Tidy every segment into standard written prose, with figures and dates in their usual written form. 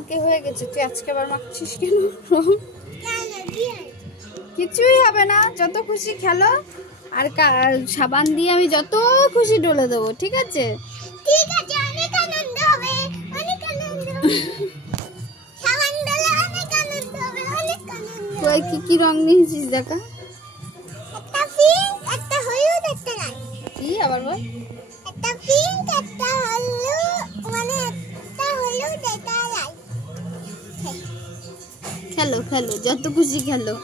কালকে হয়ে গেছে, তুই আজকে আবার মাখছিস কেন? কিছুই হবে না, যত খুশি খেলো। আর সাবান দিয়ে আমি যত খুশি ডলে দেবো, ঠিক আছে? ঠিক আছে, অনেক আনন্দ হবে, অনেক আনন্দ হবে। সাবান দিলে অনেক আনন্দ হবে, অনেক আনন্দ। তুই কি রং নিয়েছিস দেখা? একটা পিঙ্ক, একটা হলুদ, একটা লাল। কি আবার বল? একটা পিঙ্ক, একটা হলুদ, মানে একটা হলুদ, একটা লাল। খেলো খেলো, যত খুশি খেলো,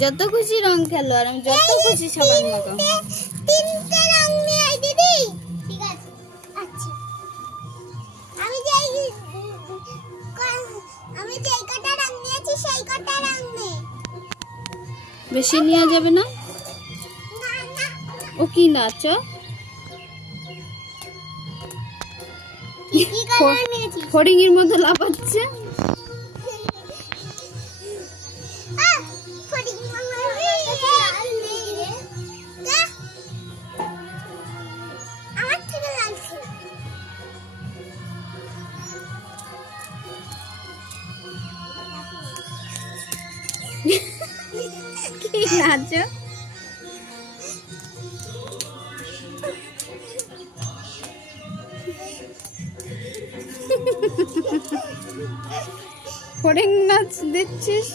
যত খুশি রং খেলো। আর আমি যত খুশি সাবান মাখাও। তিনটে রং নিয়ে দিদি। ঠিক আছে, আচ্ছা। আমি যেই কটা রং নিয়েছি সেই কটা রং নে। বেশি নেওয়া যাবে না? না না, ও কি নাচ? কি কালার নিয়েছি? ফড়িং এর মতো লাফাচ্ছে। কি নাচ? ফড়িং নাচ দিচ্ছিস?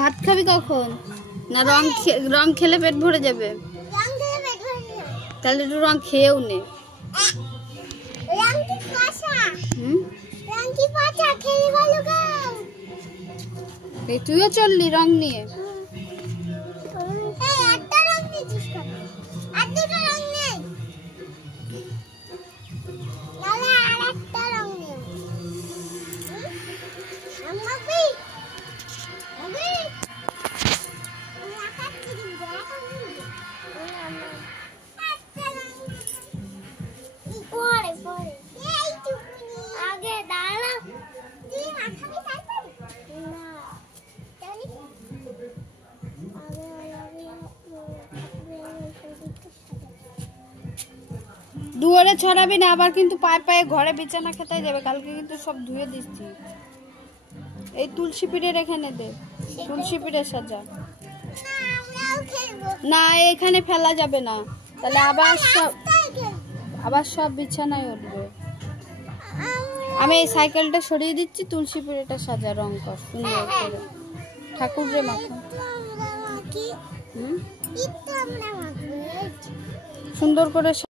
ভাত খাবি কখন? না রং খেলে পেট ভরে যাবে? তাহলে একটু রং খেয়েও নে। তুইও চললি রং নিয়ে? দুয়ারে ছড়াবি না, আবার কিন্তু পায়ে পায়ে ঘরে বিছানা খেতে যাবে। কালকে কিন্তু সব ধুয়ে দিচ্ছি। এই তুলসী পিঠের এখানে দে, তুলসী পিঠে সাজা। না, এখানে ফেলা যাবে না, তাহলে আবার সব বিছানায় উঠবে। আমি এই সাইকেলটা সরিয়ে দিচ্ছি, তুলসী পিঠেটা সাজা, রং কর সুন্দর করে। ঠাকুর রে মাখা, সুন্দর করে।